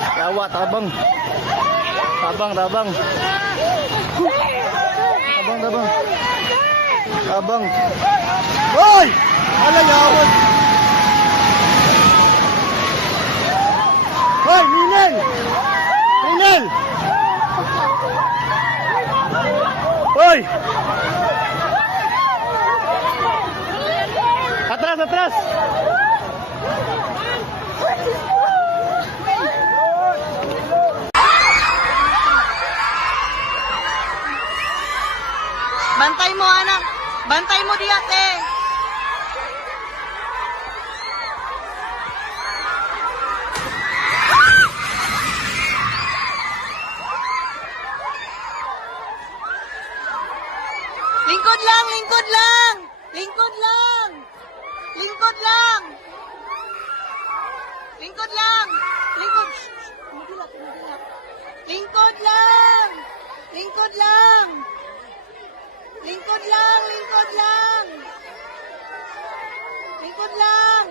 Yawa, tabang. Tabang, tabang. Tabang, tabang. Tabang. Hoy! Ala, yawad. Hoy, Minel! Minel! Hoy! Atras, atras! Bantay mo, anak. Bantay mo, Diate. Lingkod lang, lingkod lang. Lingkod lang. Lingkod lang. Lingkod lang. Lingkod. Kumagilak, kumagilak. Lingkod lang. Lingkod lang. Lingkod lang, lingkod lang. Lingkod lang.